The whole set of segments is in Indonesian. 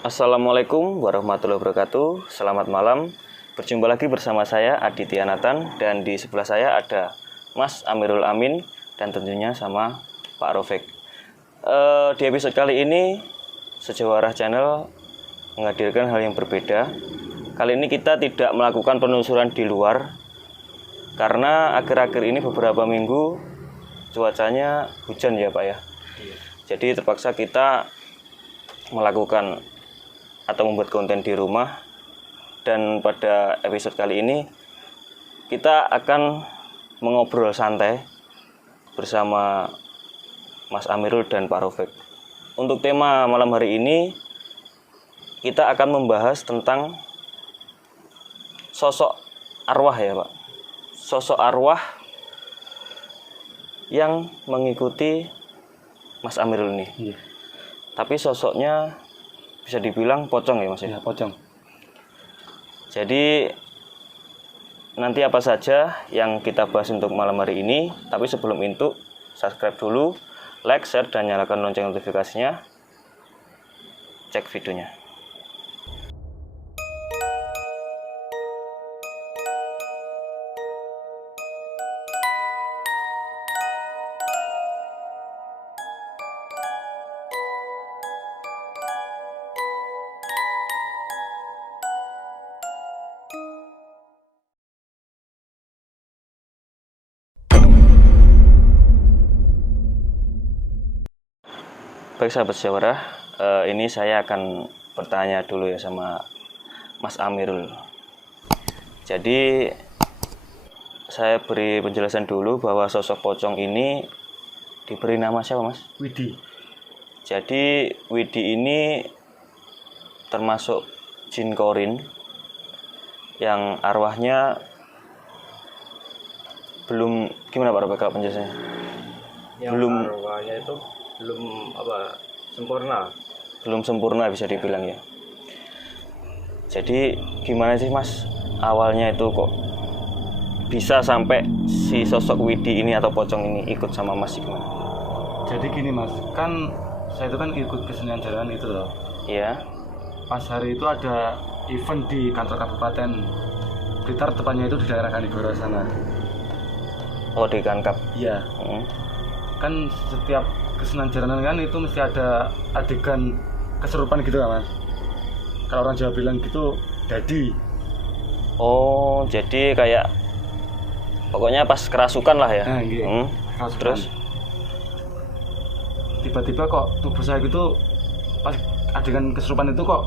Assalamualaikum warahmatullahi wabarakatuh. Selamat malam. Berjumpa lagi bersama saya Aditya Nathan dan di sebelah saya ada Mas Amirul Amin dan tentunya sama Pak Rofik. Di episode kali ini Sejawarah Channel menghadirkan hal yang berbeda. Kali ini kita tidak melakukan penelusuran di luar karena akhir-akhir ini beberapa minggu cuacanya hujan ya Pak ya. Jadi terpaksa kita melakukan atau membuat konten di rumah, dan pada episode kali ini kita akan mengobrol santai bersama Mas Amirul dan Pak Rofik. Untuk tema malam hari ini kita akan membahas tentang sosok arwah ya Pak. Sosok arwah yang mengikuti Mas Amirul ini. Iya. Tapi sosoknya bisa dibilang pocong ya Mas ya? Ya, pocong. Jadi nanti apa saja yang kita bahas untuk malam hari ini. Tapi sebelum itu subscribe dulu, like, share, dan nyalakan lonceng notifikasinya. Cek videonya. Baik sahabat sejarah, ini saya akan bertanya dulu ya sama Mas Amirul. Jadi saya beri penjelasan dulu bahwa sosok pocong ini diberi nama siapa Mas? Widi. Jadi Widi ini termasuk jin korin yang arwahnya belum, gimana Pak Robek kalau penjelasannya? Yang Belum. arwahnya itu sempurna. Belum sempurna bisa dibilang ya. Jadi gimana sih Mas awalnya itu kok bisa sampai si sosok Widi ini atau pocong ini ikut sama Mas gimana? Jadi gini Mas, kan saya itu kan ikut kesenian jaranan itu loh. Iya. Pas hari itu ada event di kantor kabupaten Blitar, tepatnya itu di daerah Kanigoro sana. Oh di Kankap. Iya. Kan setiap kesenian jaranan kan itu mesti ada adegan kesurupan gitu kan Mas. Kalau orang Jawa bilang gitu dadi. Oh jadi kayak pokoknya pas kerasukan lah ya. Nah, iya. Kerasukan. Terus Tiba-tiba kok tubuh saya gitu pas adegan kesurupan itu kok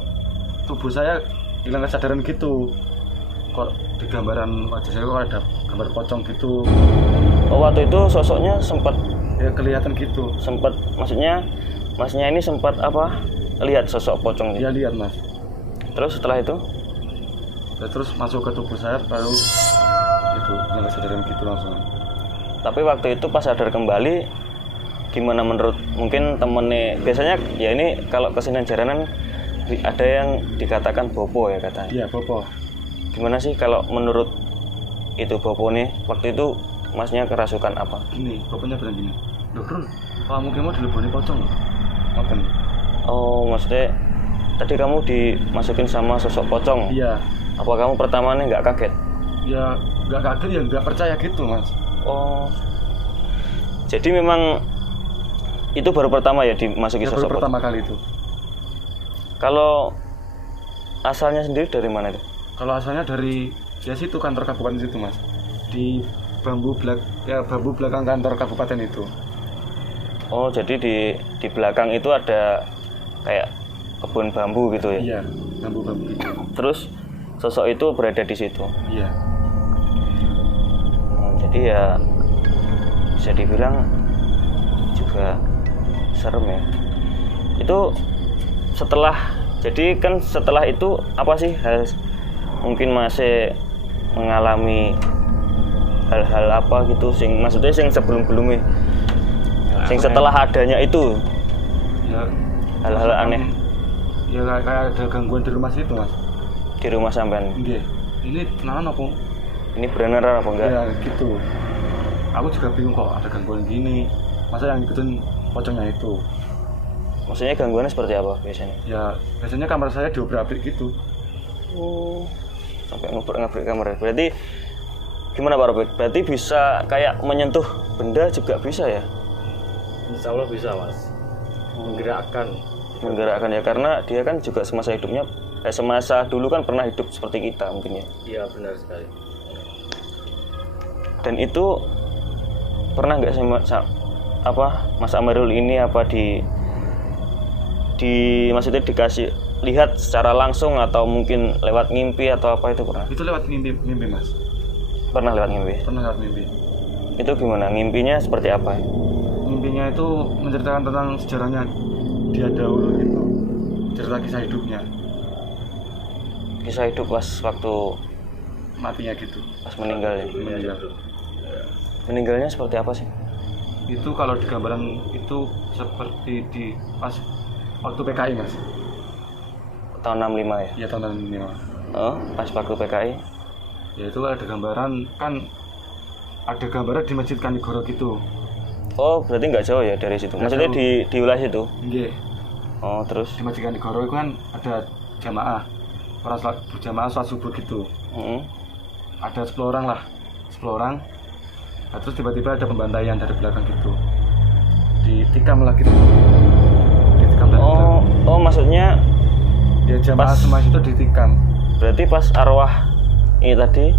tubuh saya hilang kesadaran gitu. Kok di gambaran wajah saya kok ada gambar pocong gitu. oh waktu itu sosoknya sempat Ya kelihatan gitu. maksudnya Masnya ini sempat apa? Lihat sosok pocong Dia ini. lihat Mas. Terus setelah itu? Ya, terus masuk ke tubuh saya baru itu hilang kesadaran gitu langsung. Tapi waktu itu pas sadar kembali gimana menurut mungkin temennya, biasanya ya ini kalau kesenian jaranan ada yang dikatakan bopo ya katanya. Iya Bopo. Gimana sih kalau menurut itu bopo nih waktu itu Masnya kerasukan apa? Gini, Boponya bilang gini. Loh Rul, kamu mau dileboni pocong? Ngoten. Oh maksudnya tadi kamu dimasukin sama sosok pocong. Iya. Apa kamu pertamanya nggak kaget? Ya nggak kaget ya nggak percaya gitu Mas. Oh jadi memang itu baru pertama ya dimasuki Ya, sosok baru pocong? pertama kali itu. Kalau asalnya sendiri dari mana itu? Kalau asalnya dari ya situ kantor kabupaten situ Mas, di bambu belakang kantor kabupaten itu. Oh jadi di belakang itu ada kayak kebun bambu gitu ya? Iya, bambu gitu. Terus sosok itu berada di situ. Iya. Jadi ya bisa dibilang juga serem ya. Itu setelah itu apa sih mungkin masih mengalami hal-hal apa gitu maksudnya sebelum-belumnya Ya, setelah adanya itu ya hal-hal aneh ya kayak ada gangguan di rumah situ Mas. di rumah sampean. Nggih. Ini kenalan apa? Ini benar apa enggak? Ya gitu. Aku juga bingung kok ada gangguan gini. Masa yang ngikutin pocongnya itu. Maksudnya gangguannya seperti apa biasanya? Ya biasanya kamar saya diobrak-abrik gitu. Oh, sampai ngobrak-ngabrik kamar. Berarti gimana Pak Robert? Berarti bisa kayak menyentuh benda juga bisa ya? Insya Allah bisa mas. Menggerakkan ya, karena dia kan juga semasa hidupnya semasa dulu kan pernah hidup seperti kita mungkin ya. Iya benar sekali. Dan itu pernah nggak sih Mas Amirul ini maksudnya dikasih lihat secara langsung atau mungkin lewat mimpi atau apa itu pernah? Itu lewat mimpi mas. Pernah lewat mimpi? Pernah lewat mimpi. Itu gimana? Mimpinya seperti apa? Mimpinya itu menceritakan tentang sejarahnya dia dahulu gitu, cerita kisah hidupnya, Kisah hidup pas waktu matinya gitu. pas meninggal ya? Meninggal. Meninggalnya seperti apa sih? Itu kalau di gambaran itu seperti di pas waktu PKI mas. Tahun 65 ya? Iya tahun ini mas. Oh, pas waktu PKI? Ya itu ada gambaran kan, ada gambaran di Masjid Kanigoro gitu. Oh, berarti nggak jauh ya dari situ? Maksudnya di wilayah situ? Nggih. Oh, terus? Di Masjid Kanigoro itu kan ada jamaah, orang berjamaah sholat subuh gitu. Ada 10 orang lah, 10 orang. Nah, terus tiba-tiba ada pembantaian dari belakang gitu, ditikam lah gitu, ditikam dari belakang. Oh, maksudnya Ya jamaah pas- semua itu ditikam. berarti pas arwah ini tadi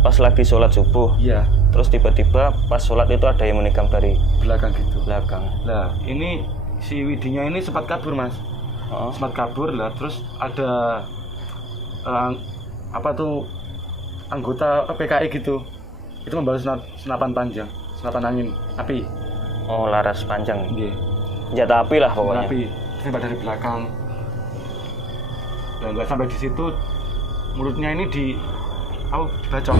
pas lagi sholat subuh, Iya, terus tiba-tiba pas sholat itu ada yang menikam dari belakang gitu. belakang. Lah ini si Widinya ini sempat kabur mas, Oh, sempat kabur lah. Terus ada apa tuh anggota PKI gitu, itu membawa senapan panjang, senapan angin api. oh laras panjang, Nggih. senjata api lah pokoknya. Api tembak dari belakang. Dan nggak sampai di situ, mulutnya ini dibacok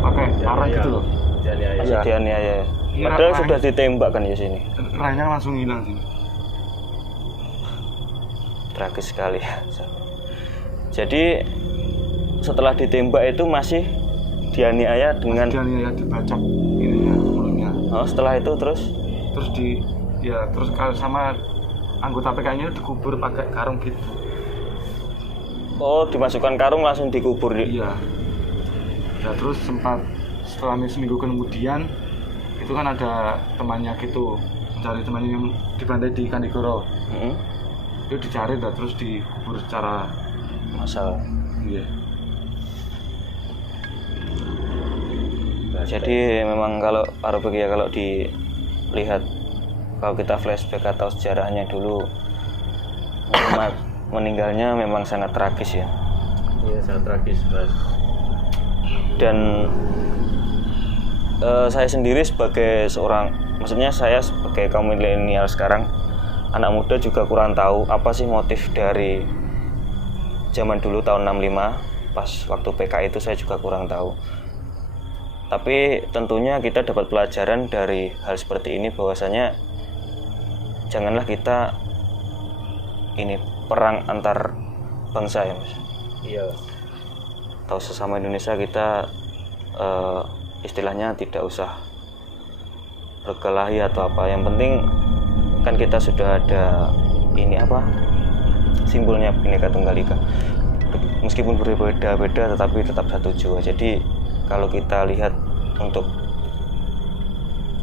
pakai parang gitu loh. Jadi Masih Iya. dianiaya. Iya, Padahal rahang. sudah ditembak kan di sini. Rahangnya langsung hilang sini. Tragis sekali. Jadi setelah ditembak itu masih dianiaya dengan Dan ya dibacok ininya mulutnya. oh, setelah itu terus Terus terus sama anggota PKI-nya dikubur pakai karung gitu. oh dimasukkan karung langsung dikubur di. Iya. Ya terus setelah seminggu kemudian itu kan ada temannya gitu, mencari temannya yang dibantai di Kanigoro. Itu dicari dan terus dikubur secara Masalah. iya. Jadi memang kalau Arabik ya kalau dilihat kalau kita flashback atau sejarahnya dulu meninggalnya memang sangat tragis ya. Iya sangat tragis mas. Dan saya sendiri sebagai seorang, maksudnya saya sebagai kaum milenial sekarang, anak muda juga kurang tahu apa sih motif dari zaman dulu tahun 65 pas waktu PKI itu saya juga kurang tahu. Tapi tentunya kita dapat pelajaran dari hal seperti ini bahwasanya janganlah kita ini perang antar bangsa ya mas. Iya. Atau sesama Indonesia kita istilahnya tidak usah berkelahi atau apa. Yang penting kan kita sudah ada ini apa simbolnya Bhinneka Tunggal Ika. Meskipun berbeda-beda tetapi tetap satu jiwa. Jadi kalau kita lihat untuk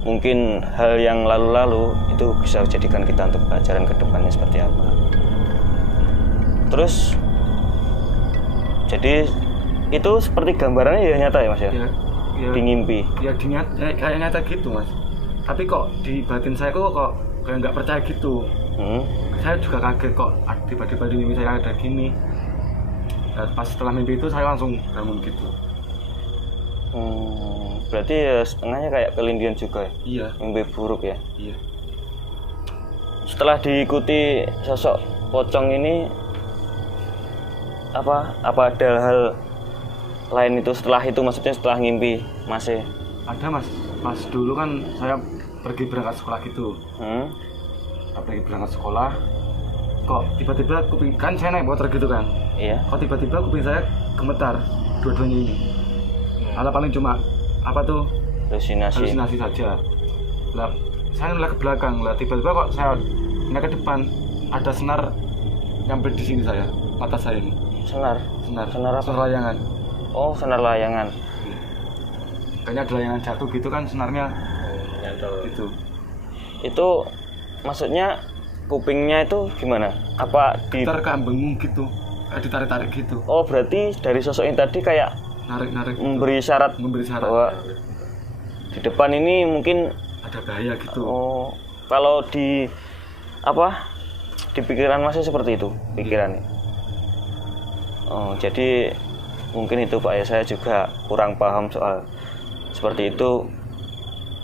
mungkin hal yang lalu-lalu itu bisa jadikan kita untuk pelajaran ke depannya seperti apa. Terus jadi itu seperti gambarannya ya nyata ya mas ya? Ya Di ngimpi. ya kayak nyata gitu mas. Tapi kok di batin saya kok kayak nggak percaya gitu. Saya juga kaget kok tiba-tiba di mimpi saya ada gini. Nah, pas setelah mimpi itu saya langsung bangun gitu. Berarti ya setengahnya kayak kelindian juga ya? Iya. Mimpi buruk ya? Iya. Setelah diikuti sosok pocong ini apa ada hal lain itu setelah itu, maksudnya setelah ngimpi masih? Ada mas, pas dulu kan saya pergi berangkat sekolah gitu. Pergi berangkat sekolah, kok tiba-tiba kuping, kan saya naik motor gitu kan, Iya. kok tiba-tiba kuping saya gemetar dua-duanya ini. Ala paling cuma apa tuh Halusinasi. halusinasi saja. Lah saya ngeliat ke belakang, lah tiba-tiba kok saya ke depan ada senar nyampe di sini saya, mata saya ini. Senar apa? Senar layangan. Oh, senar layangan. Kayaknya ada layangan jatuh gitu kan senarnya Nyantol. gitu. Itu maksudnya kupingnya itu gimana? Apa di Ntar kayak bengung gitu, kayak ditarik-tarik gitu, Oh, berarti dari sosok yang tadi kayak narik-narik gitu. memberi syarat bahwa di depan ini mungkin ada bahaya gitu. oh, kalau di apa? Di pikiran Masnya seperti itu pikirannya. Oh, jadi mungkin itu Pak ya, saya juga kurang paham soal seperti itu.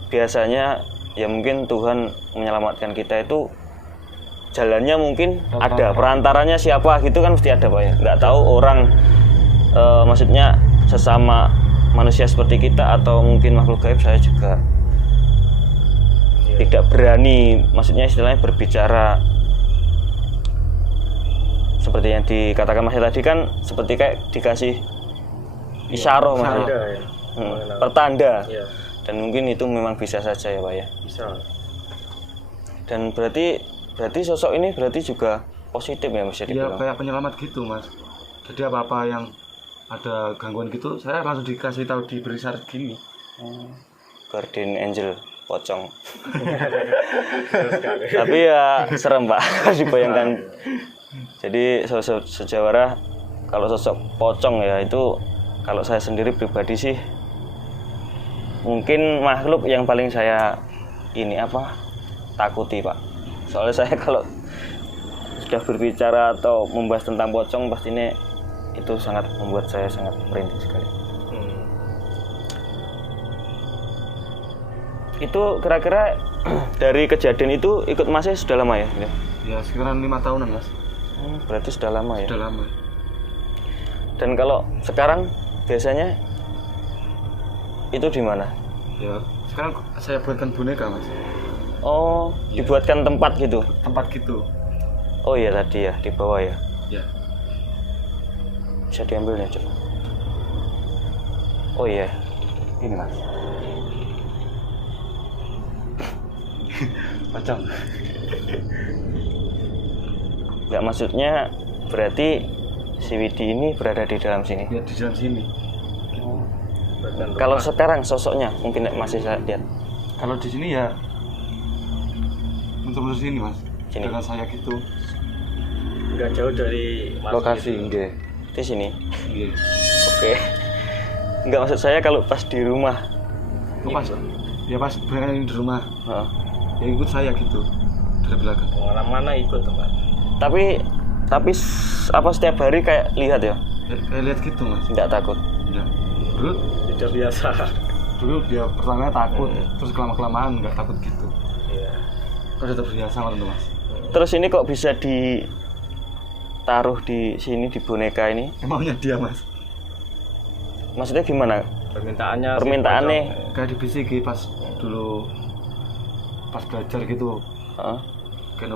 Biasanya ya mungkin Tuhan menyelamatkan kita itu jalannya mungkin ada perantaranya siapa gitu kan mesti ada Pak ya. Nggak tahu orang maksudnya sesama manusia seperti kita atau mungkin makhluk gaib, saya juga tidak berani maksudnya istilahnya berbicara seperti yang dikatakan Mas tadi kan seperti kayak dikasih isyarah Mas ya. Ya. Pertanda. Iya, Dan mungkin itu memang bisa saja ya Pak ya. bisa. Dan berarti sosok ini berarti juga positif ya Mas ya Iya dibilang. kayak penyelamat gitu Mas. Jadi apa-apa yang ada gangguan gitu, saya langsung dikasih tahu, diberi syarat gini. Guardian Angel pocong. Tapi ya serem Pak dibayangkan. Jadi sosok sejawara kalau sosok pocong ya itu kalau saya sendiri pribadi sih mungkin makhluk yang paling saya takuti Pak. Soalnya saya kalau sudah berbicara atau membahas tentang pocong pastinya itu sangat membuat saya sangat merinding sekali. Itu kira-kira dari kejadian itu ikut Masnya sudah lama ya? Ya sekitaran 5 tahunan Mas. Berarti sudah lama ya? Sudah lama. Dan kalau sekarang biasanya itu di mana? Ya sekarang saya buatkan boneka Mas. Oh, dibuatkan tempat gitu? Tempat gitu. Oh iya tadi ya, di bawah ya? Ya. Bisa diambil ya coba. Oh iya, Ini Mas. Pocong. nggak maksudnya berarti si Widi ini berada di dalam sini? Ya di dalam sini. Kalau sekarang sosoknya mungkin masih saya lihat. Kalau di sini ya untuk sini Mas. Sini. Dengan saya gitu. Nggak jauh dari Lokasi nggih. Di sini. Nggih. Oke. Nggak maksud saya kalau pas di rumah. Oh, pas. Ya pas berangkat di rumah. Heeh. Ya ikut saya gitu dari belakang. Kemana-mana ikut tuh Pak. Tapi apa setiap hari kayak lihat ya? Kayak lihat gitu Mas. Nggak takut? Ya. Dulu Sudah biasa. dia pertamanya takut, terus kelamaan nggak takut gitu. Iya. Kok udah terbiasa gitu Mas. Terus ini kok bisa ditaruh di sini di boneka ini? Emangnya dia Mas. Maksudnya gimana? Permintaannya? Kayak dibisiki pas dulu pas belajar gitu. Heeh. Kayak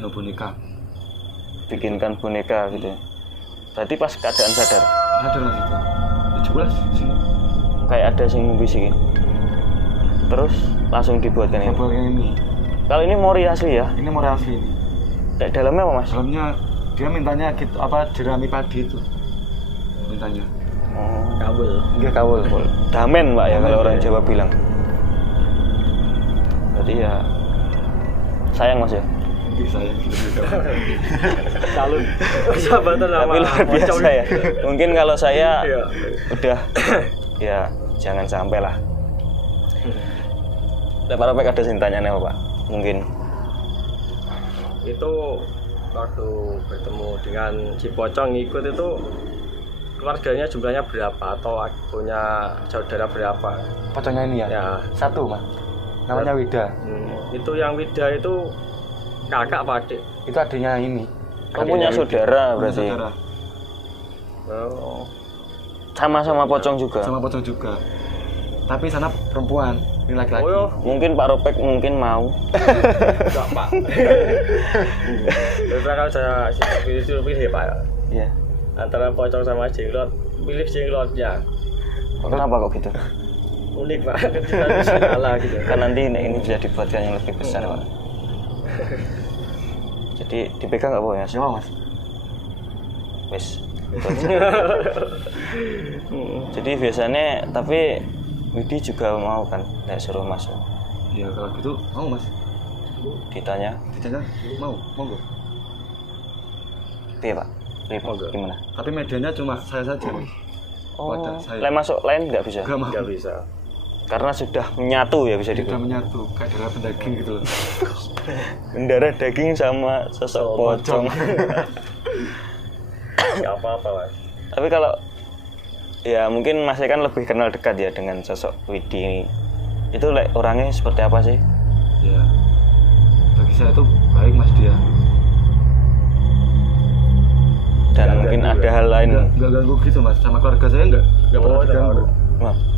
no boneka. Bikinkan boneka gitu. Berarti pas keadaan sadar Sadar Mas itu. Ya jelas sini. kayak ada yang membisiki. Terus langsung dibuatkan Saya ini. buat yang ini. Kalau ini mori asli ya? Ini mau asli ini. Kayak dalamnya apa Mas? Dalamnya dia mintanya gitu jerami padi itu. Mintanya. Oh, Kabel. Enggak kawul. damen Pak ya Damen, kalau orang ya. Jawa bilang. Berarti ya sayang Mas ya. Bisa ya. Calon persahabatan sama Tapi luar biasa pocong. ya. Mungkin kalau saya Iya. udah ya jangan sampai lah. Pak Ropek ada yang tanya apa Pak? Mungkin Itu waktu bertemu dengan si pocong ikut itu keluarganya jumlahnya berapa atau punya saudara berapa? Pocongnya ini ya? Ya. Satu Mas. Namanya Wida. Itu yang Wida itu kakak apa adik? Itu adiknya ini. oh, punya saudara Punya berarti. saudara. Oh, Sama-sama pocong juga. Sama pocong juga. Tapi sana perempuan, ini laki-laki. oh Mungkin Pak Ropek mungkin mau. enggak Pak. Terus kalau saya pilih Pak. Iya. Antara pocong sama jenglot, pilih jenglotnya. Kenapa kok gitu? Unik Pak, kita bisa kalah gitu. Kan nanti ini bisa dibuatkan yang lebih besar Pak. Jadi dipegang nggak boleh mas? Siapa mas? Wes. Jadi biasanya tapi Widi juga mau kan, nggak suruh masuk. Ya kalau gitu mau mas. Ditanya, Mau nggak? iya pak, gimana? Tapi medianya cuma saya saja mas. Oh, Wadah saya. lain masuk lain nggak bisa? Nggak mau. Nggak bisa. Karena sudah menyatu ya bisa Sudah dibilang. menyatu kayak darah pendaging gitu loh. Darah daging sama sosok pocong. Nggak apa-apa mas. Tapi kalau ya mungkin Mas kan lebih kenal dekat ya dengan sosok Widi ini. Itu orangnya seperti apa sih? Ya bagi saya itu baik mas dia. Dan Nggak mungkin ganggu ada ya? hal lain. Nggak ganggu gitu mas, sama keluarga saya nggak pernah diganggu.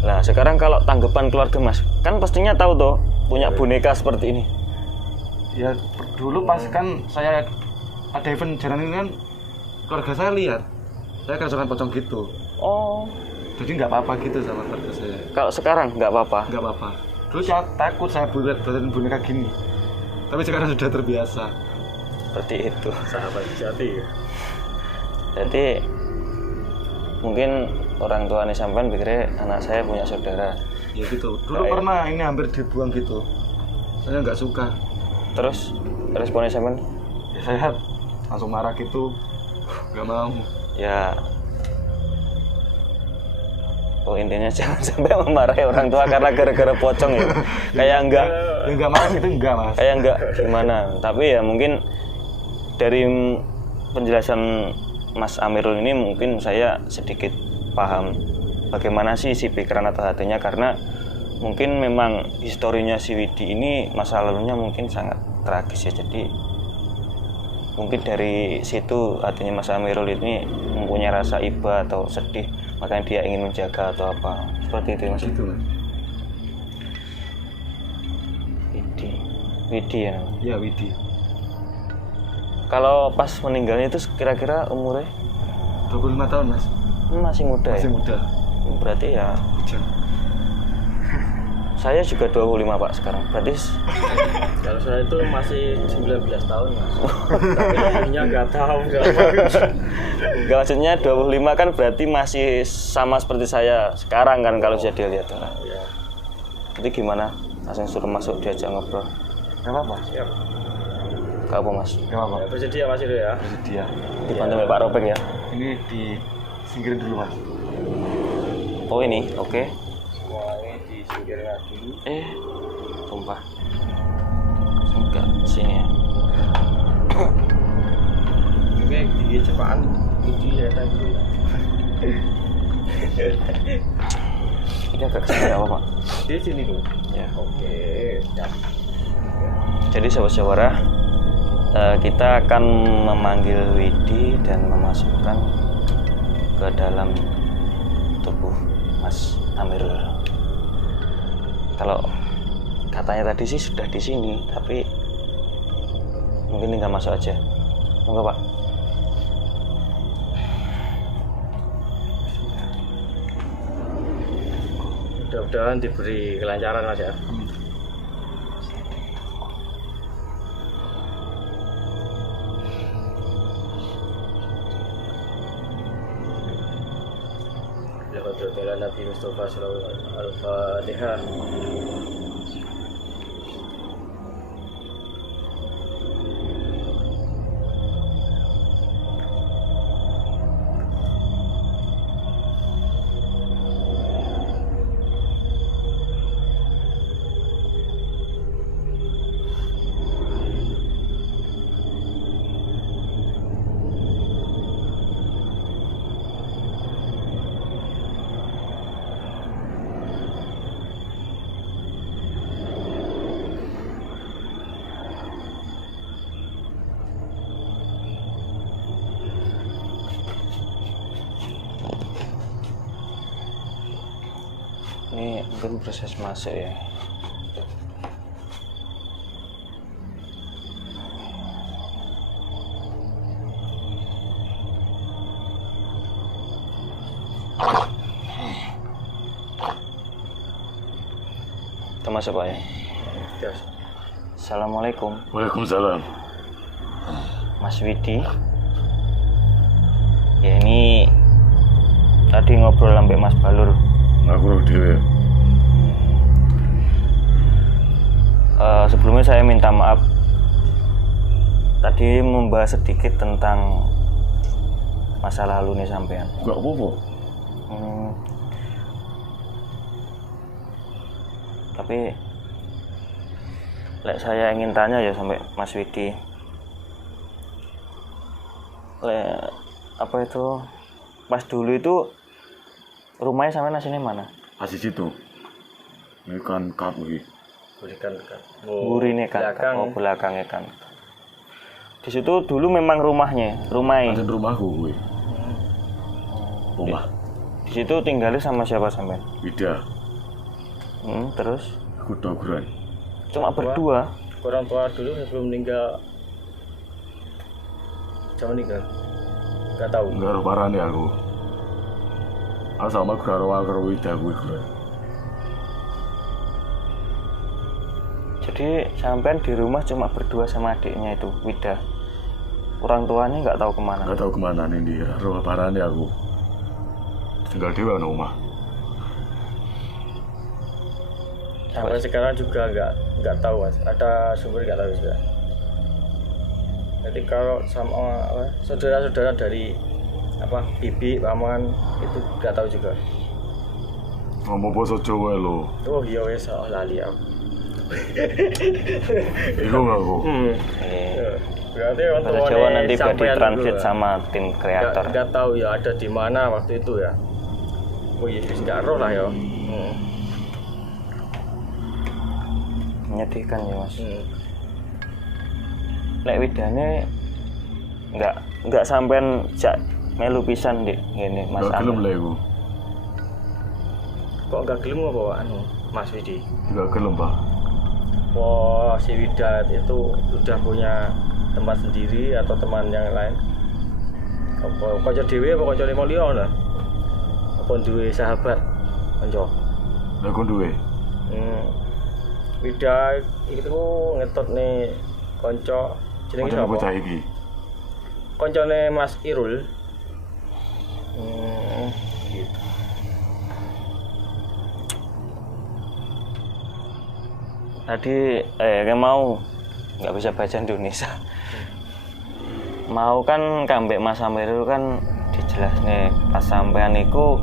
Nah sekarang kalau tanggapan keluarga Mas, kan pastinya tahu toh punya boneka seperti ini. Ya dulu pas kan saya ada event jalan ini kan, keluarga saya lihat saya keracunan pocong gitu. Oh, Jadi nggak apa-apa gitu sama keluarga saya. kalau sekarang nggak apa-apa. Nggak apa-apa. Dulu saya takut saya buatin boneka gini. Tapi sekarang sudah terbiasa. Seperti itu. Sahabat sejati. Jadi mungkin orang tuanya sampean pikirnya anak saya punya saudara. Ya gitu. Dulu Kayak- pernah ini hampir dibuang gitu. Saya nggak suka. Terus responnya sampean? Ya saya langsung marah gitu. Nggak mau. Ya oh intinya jangan sampai memarahi orang tua karena gara-gara pocong ya. Kayak enggak Ya nggak marah gitu nggak mas. kayak enggak gimana. Tapi ya mungkin dari penjelasan Mas Amirul ini mungkin saya sedikit paham bagaimana sih isi pikiran atau hatinya, karena mungkin memang historinya si Widi ini masa lalunya mungkin sangat tragis ya. Jadi mungkin dari situ hatinya Mas Amirul ini mempunyai rasa iba atau sedih, makanya dia ingin menjaga atau apa seperti itu ya, Mas. Gitu mas. Widi ya. Ya Widi. Kalau pas meninggalnya itu kira-kira umurnya 25 tahun mas. masih muda Masih ya. muda. Berarti ya Bujang. saya juga 25 Pak sekarang. Berarti Kalau saya itu masih 19 tahun mas. Tapi umurnya nggak tahu nggak. enggak, maksudnya 25 kan berarti masih sama seperti saya sekarang kan kalau bisa dilihat. Ya. Jadi gimana? Langsung suruh masuk diajak ngobrol. Gak apa-apa. Siap. Gak apa Mas? Gak apa-apa. Ya, bersedia mas itu ya. Bersedia. Dibantu sama Pak Ropek ya. Ini disingkirin dulu mas. Oh ini, oke. Mulai disingkirin dulu. Tumpah. Enggak, sini ya. Oke, di cepaan itu ya tadi. Ini agak kesana nggak apa Pak? Di sini dulu. Ya. Oke. Siap. Jadi sahabat-sahabat, kita akan memanggil Widi dan memasukkan ke dalam tubuh Mas Amirul. Kalau katanya tadi sih sudah di sini, tapi mungkin tinggal masuk aja. Monggo Pak. Mudah-mudahan diberi kelancaran mas ya. Jalan Nabi Mustafa Sallallahu Alaihi Wasallam. Al-Fatihah. Ini mungkin proses masuk ya. Kita masuk Pak ya. Yes. Assalamualaikum. Waalaikumsalam. Mas Widi. Ya ini tadi ngobrol sampai Mas Balur. Aku roh dhewe. Sebelumnya saya minta maaf. Tadi membahas sedikit tentang masa lalu nih sampean. Enggak apa-apa. Tapi saya ingin tanya ya sampai Mas Widi. Apa itu? Pas dulu itu rumahnya sampean aslinya mana? Asli situ. Ini kan kap iki. Burikan dekat. Burine kan. Belakang. Oh, belakangnya kan. Di situ dulu memang rumahnya. Pancen rumahku kuwi. Rumah. Di situ tinggalnya sama siapa sampean? Wida. Terus Aku doguran. cuma berdua. Orang tua dulu sebelum meninggal. Jangan meninggal. Gak tahu. Enggak ro parane aku. Asal mah karo Wida kuwi kuwi. Jadi sampean di rumah cuma berdua sama adiknya itu, Wida. Orang tuanya nggak tahu kemana. Enggak tahu kemana nih dia. Ro parane aku. Tinggal dhewe nang omah. Sampai sekarang juga nggak tahu mas. Ada sumber nggak tahu juga. Jadi kalau sama saudara-saudara dari bibi, paman itu nggak tahu juga. Ngomong basa Jawa lho. Oh iya wes lali aku. Iku aku. Berarti Bahasa Jawa nanti biar ditranslate sama tim kreator. Nggak tahu ya ada di mana waktu itu ya. Oh iya nggak roh lah ya. Menyedihkan ya mas. Lek Widane nggak sampean jak melu pisan dik ngene Mas Enggak gelem Amin. lho iku. Kok nggak gelem apa Mas Widi? Enggak gelem, Pak. Wah si Widat itu udah punya tempat sendiri atau teman yang lain? Apa kanca dhewe apa kanca limo liya lah? Apa duwe sahabat kanca? Lah aku duwe. Widat itu ngetot nih kanca jenenge Kanca sapa? bocah iki. Kancane Mas Irul. Gitu. Tadi mau nggak bisa baca Indonesia. Mau kan kambek Mas Amirul kan dijelas nih pas sampean iku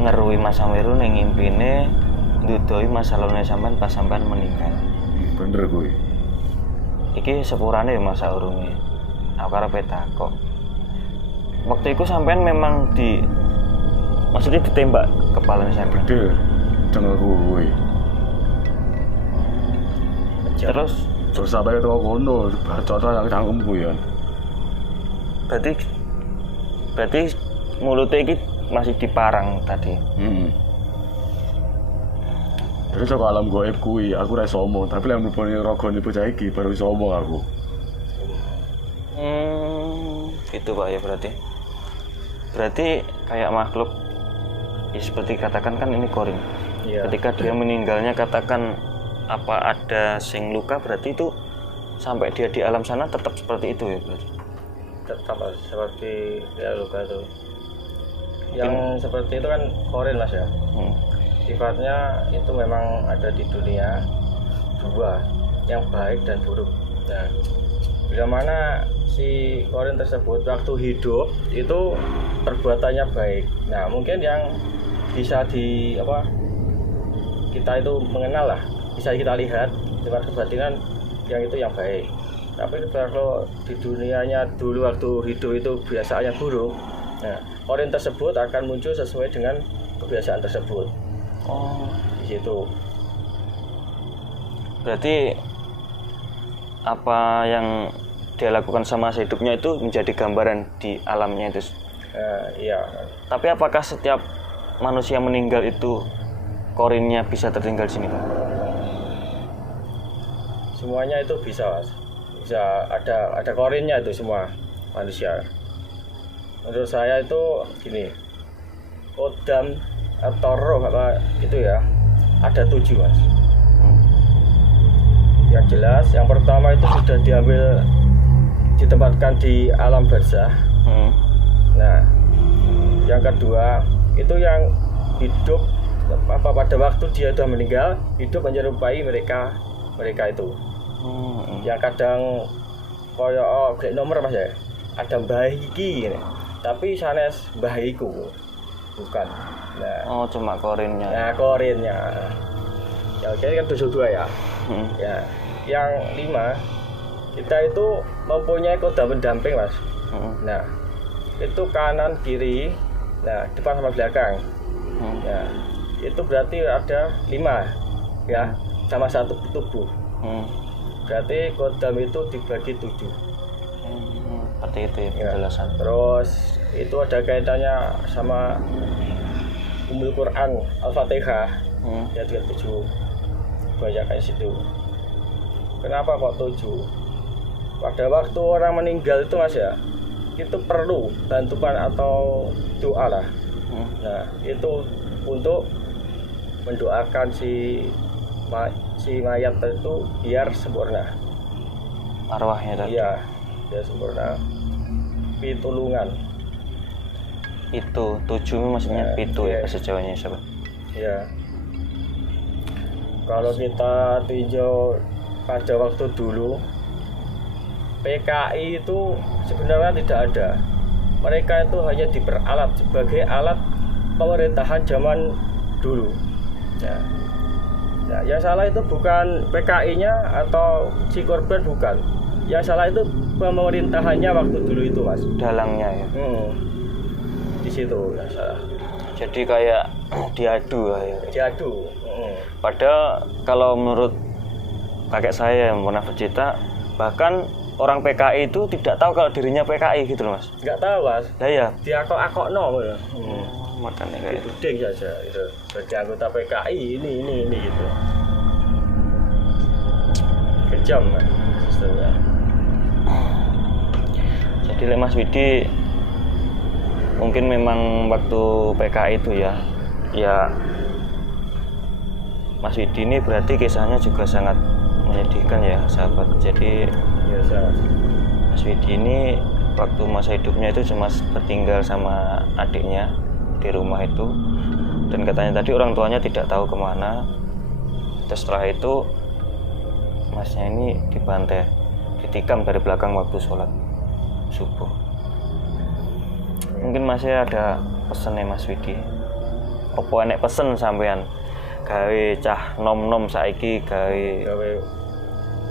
ngeruwi Mas Amirul ning ngimpine ndudoi masalahnya sampean pas sampean meninggal. Bener kuwi. Iki sepurane ya masa urunge. Aku karepe takok. Waktu itu sampean memang maksudnya ditembak kepalanya sampean. Gede cengelku kuwi. Terus Sampai itu kono, bacot nang cangkemku ya. Berarti mulutnya iki masih diparang tadi. Terus aku alam goib kuwi, aku ora iso omong, tapi lek mlebone ragane bocah iki baru iso omong aku. Itu Pak ya berarti. Berarti kayak makhluk ya seperti katakan kan ini korin. Iya. Ketika dia meninggalnya katakan apa ada sing luka berarti itu sampai dia di alam sana tetap seperti itu ya berarti. Tetap seperti ya luka itu. Yang seperti itu kan korin Mas ya. Sifatnya itu memang ada di dunia dua, yang baik dan buruk. Nah, bila mana si korin tersebut waktu hidup itu perbuatannya baik. Nah, mungkin yang bisa kita itu mengenal lah, bisa kita lihat sifat kebatinan yang itu yang baik. Tapi kalau di dunianya dulu waktu hidup itu kebiasaannya buruk, nah korin tersebut akan muncul sesuai dengan kebiasaan tersebut. Di situ. Berarti apa yang dia lakukan sama hidupnya itu menjadi gambaran di alamnya itu. Iya. Tapi apakah setiap manusia meninggal itu korinnya bisa tertinggal di sini, Pak? Semuanya itu bisa, Mas. Bisa ada korinnya itu semua manusia. Menurut saya itu gini. Kodam atau roh apa itu ya ada 7 Mas. Yang jelas yang pertama itu sudah diambil ditempatkan di alam barzah. Nah, yang kedua itu yang hidup pada waktu dia sudah meninggal, hidup menyerupai mereka itu. Yang kadang koyo kayak nomor Mas ya. Ada mbah iki ngene. Tapi sanes mbah iku bukan. Nah, cuma korinnya. Nah, korinnya. Ya oke kan dua ya. Ya. Yang 5 kita itu mempunyai kuda pendamping Mas. Nah, itu kanan kiri, nah depan sama belakang. Nah, itu berarti ada 5 ya, sama satu tubuh. Berarti kodam itu dibagi 7. Seperti itu ya penjelasan. Terus itu ada kaitannya sama Ummul Quran Al-Fatihah. Ya 7. Banyak kayak situ. Kenapa kok 7? Pada waktu orang meninggal itu Mas ya, itu perlu bantuan atau doa lah. Nah, itu untuk mendoakan si mayat itu biar sempurna. Arwahnya tadi. Iya, biar sempurna. Pitulungan. Itu 7 maksudnya pitu ya bahasa Jawanya sahabat. Iya. Kalau kita tinjau pada waktu dulu, PKI itu sebenarnya tidak ada. Mereka itu hanya diperalat sebagai alat pemerintahan zaman dulu. Nah, yang salah itu bukan PKI-nya atau si korban bukan. Yang salah itu pemerintahannya waktu dulu itu Mas. Dalangnya ya. Di situ yang salah. Jadi kayak diadu ya. Diadu. Padahal kalau menurut kakek saya yang pernah bercerita, bahkan orang PKI itu tidak tahu kalau dirinya PKI gitu loh Mas. Nggak tahu Mas. Lah ya. Diakok-akokno ya. Makanya kayak itu ding saja itu. Sebagai anggota PKI ini gitu. Kejam kan sistemnya. Jadi Mas Widi mungkin memang waktu PKI itu ya Mas Widi ini berarti kisahnya juga sangat menyedihkan ya sahabat. Jadi biasa. Mas Widi ini waktu masa hidupnya itu cuma bertinggal sama adiknya di rumah itu, dan katanya tadi orang tuanya tidak tahu kemana. Terus setelah itu masnya ini dibantai, ditikam dari belakang waktu sholat subuh. Mungkin masih ada pesen ya Mas Widi, apa enek pesen sampean gawe cah nom-nom saiki, gawe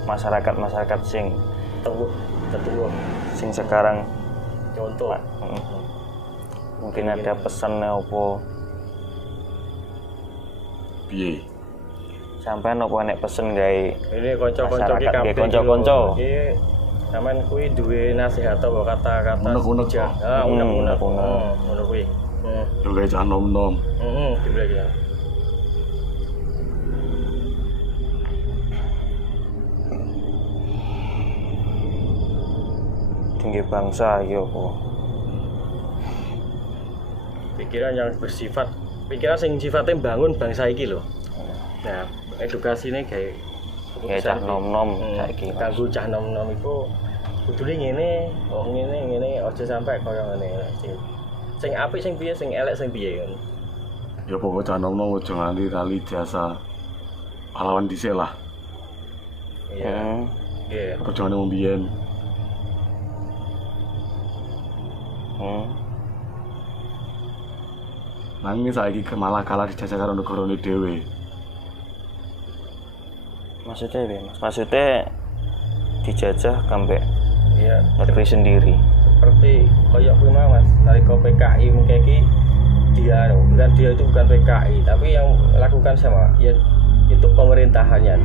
masyarakat sing tetuh sing sekarang contoh. Mungkin ada pesannya apa? Piye? Sampean apa nek pesen gawe Ini kanca-kanca iki kabeh. kanca-kanca. Iki sampean kuwi duwe nasihat apa kata-kata Unek-unek. unek-unek. Ngono kuwi. Yo kayak cah nom-nom. Dibilang ya. Tinggi bangsa iki apa? Pikiran yang bersifat, pikiran sing sifatnya bangun bangsa iki lho. Nah, edukasi ini kayak Cah nom-nom saiki. kanggo cah nom-nom iku kudune ngene, ngene aja sampai kaya ngene. Sing apik sing piye, sing elek sing piye kan. Ya pokoknya cah nom-nom aja nganti tali jasa pahlawan dhisik lah. Iya. Iya. Perjuangan wong biyen. Nangis saiki malah kalah dijajah karo negarane dhewe. Maksudnya ya, Mas? Maksudnya dijajah sampai Iya. negeri sendiri. Seperti koyok kuwi mah Mas, nalika PKI mungkin iki dia itu bukan PKI, tapi yang lakukan sama ya itu pemerintahannya.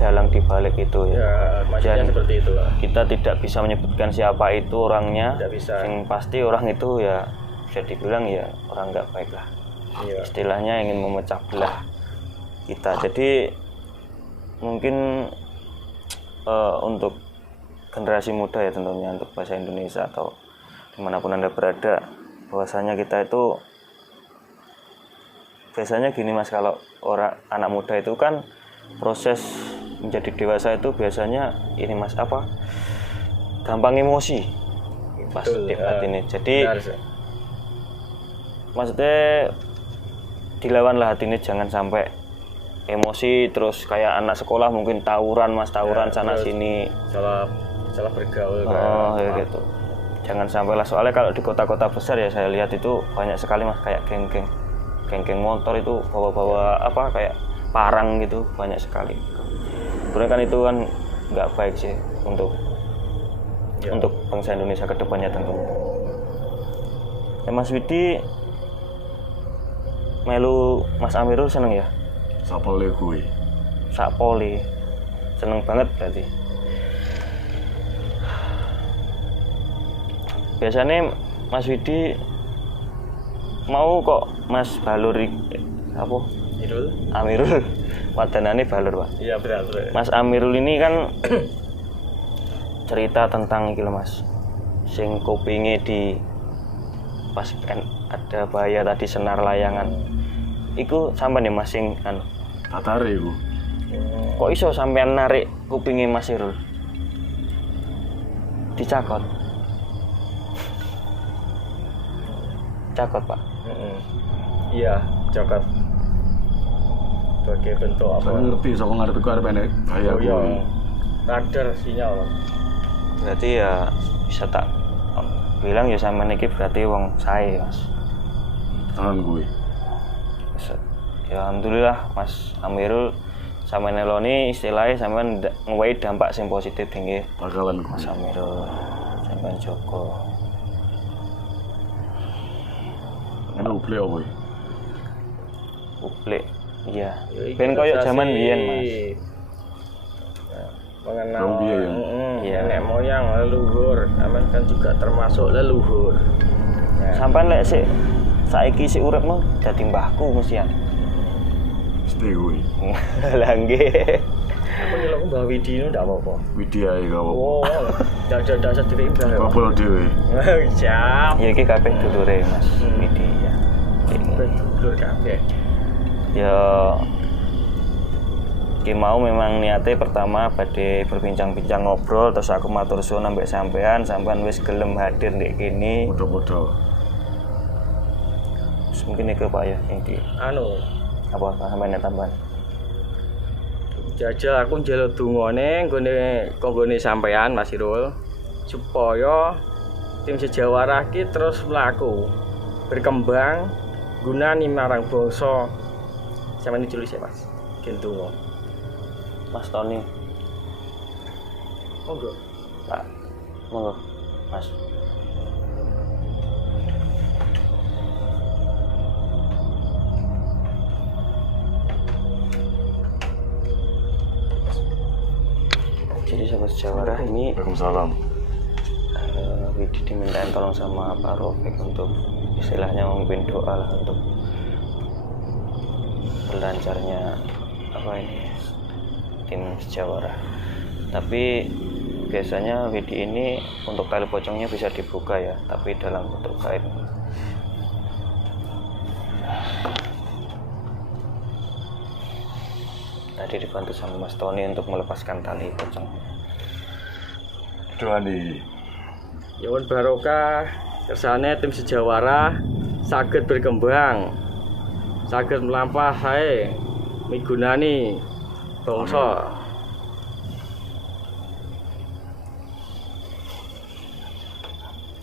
Dalang dibalik itu ya. Ya, maksudnya Dan seperti itu lah. kita tidak bisa menyebutkan siapa itu orangnya. Tidak bisa. Yang pasti orang itu ya bisa dibilang ya orang nggak baik lah. Iya. Istilahnya ingin memecah belah kita. Jadi mungkin untuk generasi muda ya tentunya, untuk bahasa Indonesia atau dimanapun Anda berada, bahwasanya kita itu biasanya gini Mas, kalau anak muda itu kan proses menjadi dewasa itu biasanya ini Mas, gampang emosi pas Betul, debat ini. Jadi benar, sih. maksudnya dilawanlah hati ini, jangan sampai emosi terus kayak anak sekolah mungkin tawuran sana terus sini. salah bergaul Oh ya gitu. Jangan sampai lah, soalnya kalau di kota-kota besar ya saya lihat itu banyak sekali mas, kayak geng-geng motor itu bawa-bawa apa kayak parang gitu, banyak sekali. Sebenarnya kan itu kan nggak baik sih untuk bangsa Indonesia ke depannya tentunya. Mas Widi melu Mas Amirul seneng ya? Sapole kuwi. Sakpoli. Seneng banget berarti. Biasanya Mas Widi mau kok Mas Balur apa? Amirul. Wadanane Balur, Pak. Iya benar. Mas Amirul ini kan cerita tentang iki lho Mas. Sing kupinge di pas kan ada bahaya tadi senar layangan. Iku sampean ya Mas sing anu. Tatare iku. Kok iso sampean narik kupinge Mas Irul? Dicakot. Cakot, Pak. Iya, cokot. Sebagai bentuk apa? Saya ngerti saka ngarep iku arep enek bahaya Oh iya, kuwi. radar sinyal. Berarti ya bisa tak bilang ya sampean iki berarti wong sae, Mas. Tenan kuwi. Ya alhamdulillah Mas Amirul sampean neloni istilahnya sampean ngewehi dampak sing positif tinggi Bakalan kuwi. Mas Amirul sampean Joko. Ana uple apa iki? Publik. Iya. Yoi, Ben koyo kita zaman sih, biyen, Mas. Mengenal Zaman biyen, Iya. nenek moyang leluhur, aman kan juga termasuk leluhur. Nah, Sampean lek sik saiki sik urip mau dadi mbahku mestian. Mesti kuwi. Lah nggih. aku nyelok Mbah Widi itu ndak apa-apa. Widya iki apa? Oh, ndak sertifikat Mbah. Apa lo dhewe? Siap. Ya iki kabeh dulure Mas Widi ya. Dulur kabeh. Ya iki mau memang niatnya pertama badhe berbincang-bincang ngobrol terus aku matur suwun ambek sampean wis gelem hadir ndek kene. Podo-podo. Terus mungkin iki Pak ya sing di Anu, apa sampeyan tambahan. jajal aku njaluk dungane nggone sampean Mas Irul supaya tim sejawarah ki terus mlaku berkembang gunani marang bangsa. Sampeyan ditulis ya Mas. Gendungo. Mas Tony, Monggo. Pak. Monggo, Mas. Jadi sahabat sejawarah ini Waalaikumsalam. Widi dimintain tolong sama Pak Rofik untuk istilahnya memimpin doa lah untuk berlancarnya apa ini tim sejawarah. Tapi biasanya Widi ini untuk tali pocongnya bisa dibuka ya, tapi dalam bentuk kain. Tadi dibantu sama Mas Tony untuk melepaskan tali pocong. Doani. Nyuwun barokah kersane tim sejawarah saged berkembang. Saged melampahi migunani bangsa.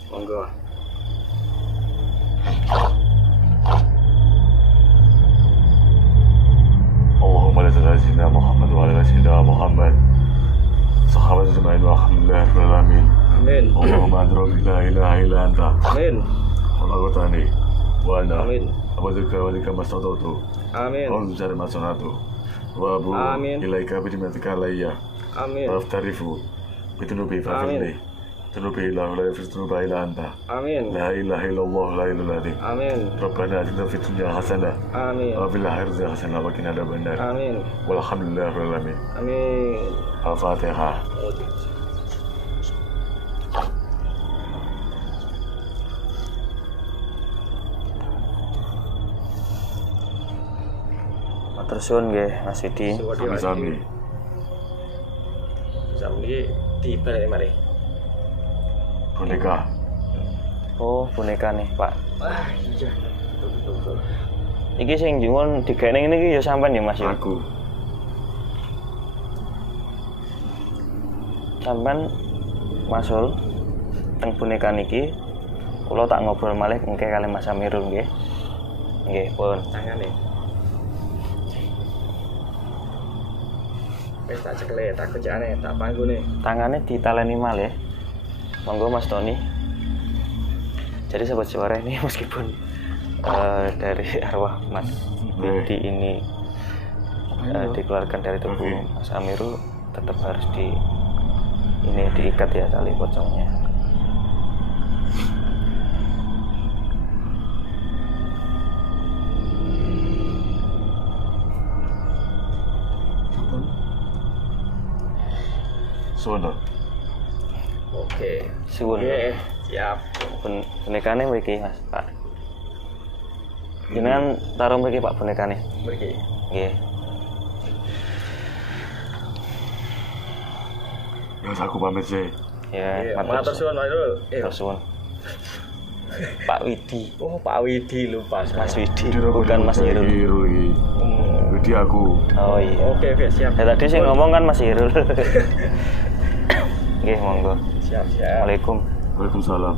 Monggo. Allahumma la tazina Muhammad wa ala sayyidina Muhammad. Sahabat ajma'in walhamdulillah rabbil alamin. Amin. Allahumma adrobi la ilaha illa anta. Amin. Walaqutani. Wa ana. Amin. Abadika wa lika mastatatu. Amin. Wa jari masanatu. Wa abu Amin. ilaika bidimatika alayya. Amin. Wa aftarifu. Bitunubi fafirli. Tunubi ila la yafitunuba ila anta. Amin. La ilaha illallah la ilaha illa Amin. Rabbana atina fid dunya hasanah Amin. wa fil akhirati hasanah wa qina adzabannar. Amin. Walhamdulillahi rabbil alamin. Amin. Al-Fatihah. Matur suwun nggih Mas Widi. Sami-sami. Sami di balik mari. boneka. Oh, boneka nih, Pak. Wah, iya. Betul. Iki sing jungun digene ngene iki ya sampean ya, Mas ya. Aku. Sampean masul teng boneka niki kula tak ngobrol malih engke kali Mas Amirul nggih. Nggih, pun. Tangane. Wis tak cekle, tak kejane, tak panggone. Tangane ditaleni malih. Monggo Mas Tony. Jadi sobat suara ini meskipun dari arwah Mas Budi ini dikeluarkan dari tubuh Mas Amirul, tetap harus diikat ya tali pocongnya. Sono. Oke. Suwun. Oke, siap. Bonekane mriki Mas, Pak. Jenengan taruh mriki Pak bonekane. Mriki. Nggih. Ya aku pamit sih. Ya, Matur suwun, Mas Irul. Matur suwun. Pak Widi. Oh, Pak Widi lupa. Mas Widi, bukan Mas Irul. Irul. Widi aku. Oh iya. Oke, siap. Ya, tadi sih ngomong kan Mas Irul. Nggih, monggo. Siap. Assalamualaikum. Waalaikumsalam.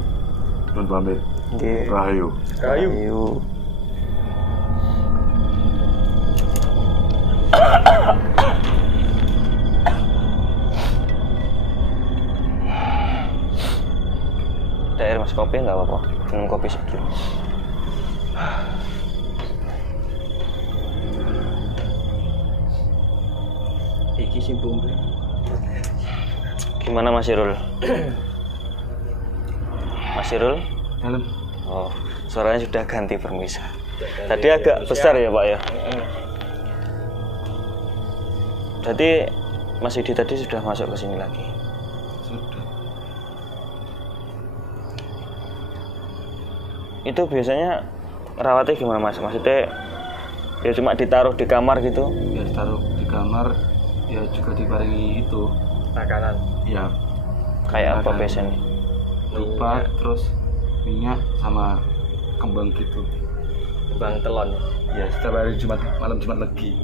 Nun pamit. Nggih. Rahayu. Kayu. Ayo. Ada air Mas, kopi nggak apa-apa. Minum kopi sedikit. Iki sing bombe. Gimana Mas Irul? Mas Irul? Dalam. Oh, suaranya sudah ganti permisa. Tadi agak besar ya Pak ya. Jadi Mas Yudi tadi sudah masuk ke sini lagi. Sudah. Itu biasanya rawatnya gimana Mas? Maksudnya ya cuma ditaruh di kamar gitu? Ya ditaruh di kamar, ya juga dibarengi itu. Makanan. Ya Kayak apa Makan. biasanya? lupa, terus minyak sama kembang gitu. Bang telon. Ya setiap hari malam Jumat Legi.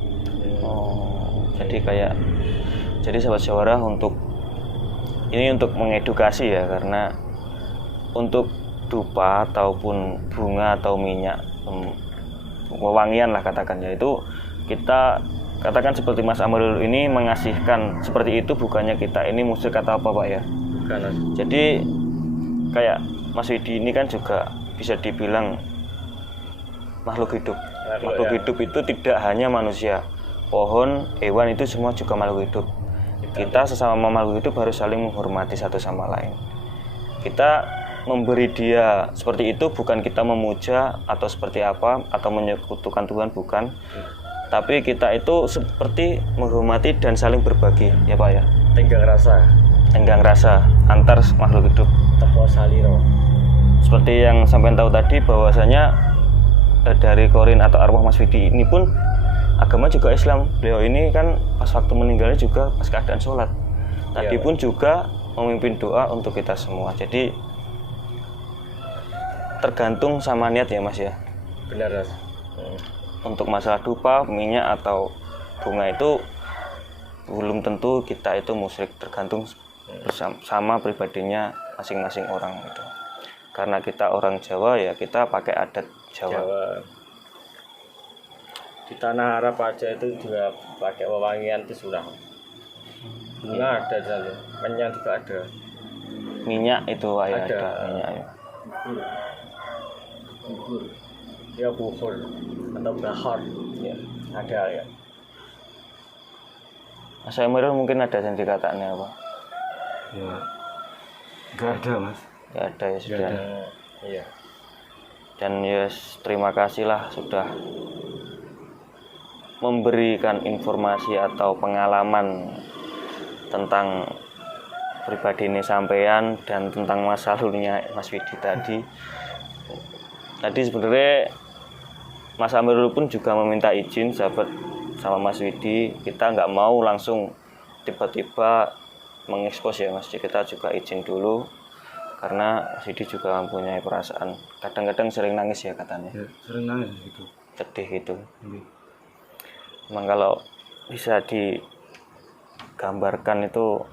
Oh, jadi sahabat syawara untuk mengedukasi ya, karena untuk dupa ataupun bunga atau minyak wewangian lah katakan, yaitu kita katakan seperti Mas Amirul ini mengasihkan seperti itu, bukannya kita ini musyrik atau apa Pak ya. Bukan. Jadi kayak Mas Widi ini kan juga bisa dibilang makhluk hidup. Makhluk hidup itu tidak hanya manusia, pohon, hewan itu semua juga makhluk hidup. Kita sesama makhluk hidup harus saling menghormati satu sama lain. Kita memberi dia seperti itu bukan kita memuja atau seperti apa atau menyekutukan Tuhan, bukan. Tapi kita itu seperti menghormati dan saling berbagi, ya Pak ya. Tenggang rasa antar makhluk hidup. Tepo saliro. Seperti yang sampai tahu tadi bahwasanya dari Korin atau arwah Mas Widi ini pun agama juga Islam. Beliau ini kan pas waktu meninggalnya juga pas keadaan sholat. Tadi pun juga memimpin doa untuk kita semua. Jadi tergantung sama niat ya Mas ya. Benar Mas. Untuk masalah dupa, minyak atau bunga itu belum tentu kita itu musyrik, tergantung sama pribadinya masing-masing orang itu. Karena kita orang Jawa ya kita pakai adat Jawa. Di tanah Arab aja itu juga pakai wewangian itu sudah. Bunga ada di sana, minyak juga ada. Minyak itu ada minyak ya. Bukur. Ya bukur atau bahar. Ya, ada ya. Mas Amirul mungkin ada yang dikatakannya apa? Ya nggak ada Mas. Ya ada ya sudah. Iya. Dan yes, terima kasihlah sudah memberikan informasi atau pengalaman tentang pribadi ini sampean dan tentang masa lalunya Mas Widi tadi. Tadi sebenarnya Mas Amirul pun juga meminta izin sahabat sama Mas Widi, kita nggak mau langsung tiba-tiba mengekspos ya Mas, kita juga izin dulu karena Sidi juga mempunyai perasaan, kadang-kadang sering nangis ya katanya, Ya, sering nangis gitu. sedih gitu. Nggih. Memang kalau bisa digambarkan itu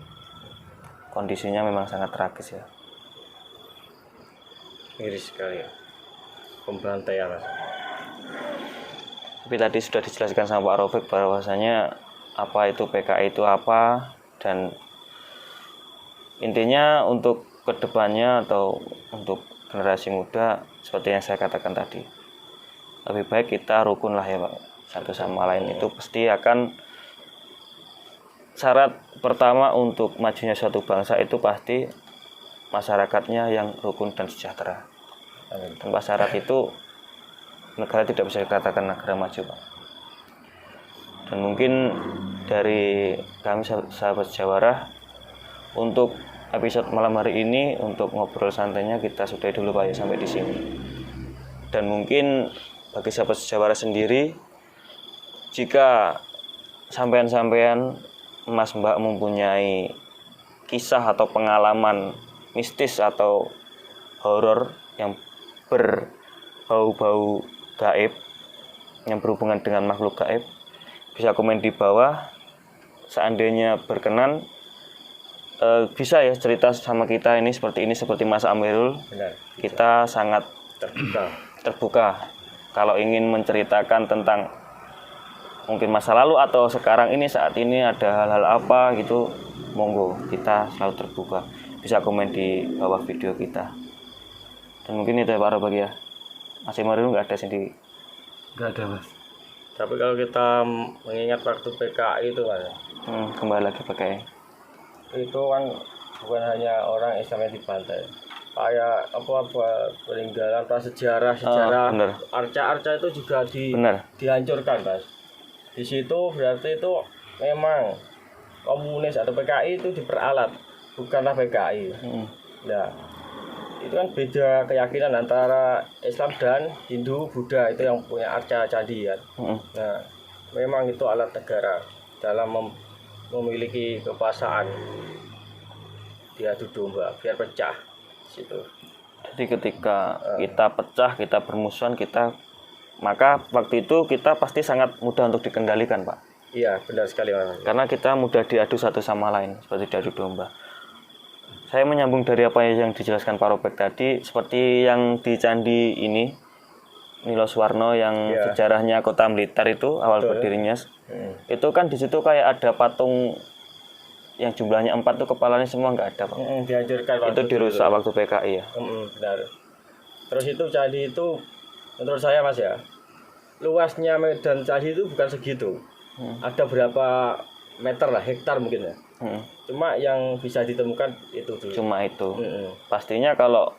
kondisinya memang sangat tragis ya. Miris sekali ya. Pembantaian Mas. Tapi tadi sudah dijelaskan sama Pak Raufik bahwasanya apa itu PKI itu apa, dan intinya untuk kedepannya atau untuk generasi muda seperti yang saya katakan tadi, lebih baik kita rukun lah ya Pak, satu sama lain. Itu pasti akan, syarat pertama untuk majunya suatu bangsa itu pasti masyarakatnya yang rukun dan sejahtera. Tanpa syarat itu negara tidak bisa dikatakan negara maju Pak. Dan mungkin dari kami sahabat Sejawarah, untuk episode malam hari ini, untuk ngobrol santainya kita sudahi dulu Pak ya, sampai di sini. Dan mungkin bagi sahabat Sejawarah sendiri, jika sampean-sampean Mas Mbak mempunyai kisah atau pengalaman mistis atau horor yang berbau-bau gaib, yang berhubungan dengan makhluk gaib, bisa komen di bawah. Seandainya berkenan, bisa ya cerita sama kita ini seperti Mas Amirul. Benar. Kita sangat terbuka kalau ingin menceritakan tentang mungkin masa lalu atau sekarang ini, saat ini ada hal-hal apa gitu, monggo, kita selalu terbuka. Bisa komen di bawah video kita. Dan mungkin itu ya Pak Raufik ya. Mas Amirul nggak ada sendiri. Nggak ada Mas. Tapi kalau kita mengingat waktu PKI itu Mas, Kembali lagi pakai itu kan bukan hanya orang Islam yang dibantai, kayak apa peninggalan prasejarah, bener. arca-arca itu juga Bener. dihancurkan Mas. Di situ berarti itu memang komunis atau PKI itu diperalat, bukanlah PKI. Nah, itu kan beda keyakinan antara Islam dan Hindu, Buddha, itu yang punya arca candi kan. Nah, memang itu alat negara dalam memiliki kekuasaan, diadu domba biar pecah situ. Jadi ketika kita pecah, kita bermusuhan, maka waktu itu kita pasti sangat mudah untuk dikendalikan Pak. Iya, benar sekali Mas. Karena kita mudah diadu satu sama lain, seperti diadu domba. Saya menyambung dari apa yang dijelaskan Pak Raufik tadi, seperti yang di candi ini, Nilo Suwarno yang sejarahnya Kota Blitar itu awal berdirinya. Itu kan di situ kayak ada patung yang jumlahnya 4 tuh, kepalanya semua nggak ada Pak. Dihancurkan Itu dirusak waktu PKI ya. Benar. Terus itu candi itu menurut saya Mas ya, luasnya medan candi itu bukan segitu. Ada berapa meter lah, hektar mungkin ya. Cuma yang bisa ditemukan itu dulu. Cuma itu. Pastinya kalau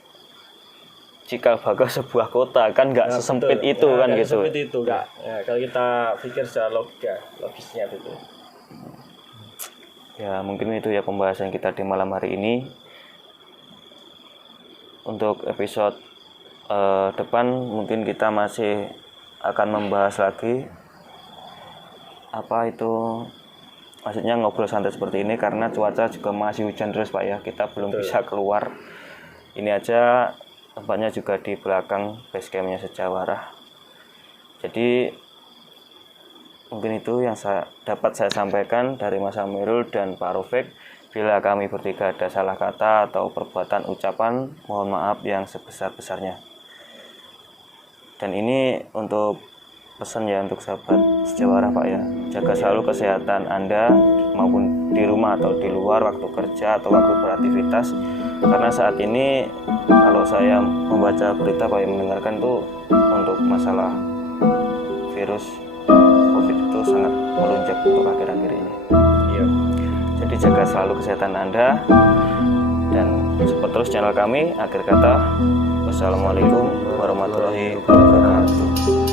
cikal bakal sebuah kota kan nggak sesempit betul. itu kan gitu. Sesempit itu nggak. Ya, kalau kita pikir secara logisnya itu. Ya mungkin itu ya pembahasan kita di malam hari ini. Untuk episode depan mungkin kita masih akan membahas lagi apa itu, maksudnya ngobrol santai seperti ini karena cuaca juga masih hujan terus Pak ya, kita belum bisa keluar. Ini aja tempatnya juga di belakang base campnya Sejawarah. Jadi mungkin itu yang dapat saya sampaikan dari Mas Amirul dan Pak Raufik. Bila kami bertiga ada salah kata atau perbuatan ucapan, mohon maaf yang sebesar-besarnya. Dan ini untuk pesan ya untuk sahabat Sejawarah Pak ya, jaga selalu kesehatan Anda maupun di rumah atau di luar waktu kerja atau waktu beraktivitas, karena saat ini kalau saya membaca berita Pak yang mendengarkan tuh untuk masalah virus COVID itu sangat melonjak untuk akhir-akhir ini. Iya. Jadi jaga selalu kesehatan Anda dan support terus channel kami. Akhir kata, wassalamualaikum warahmatullahi wabarakatuh.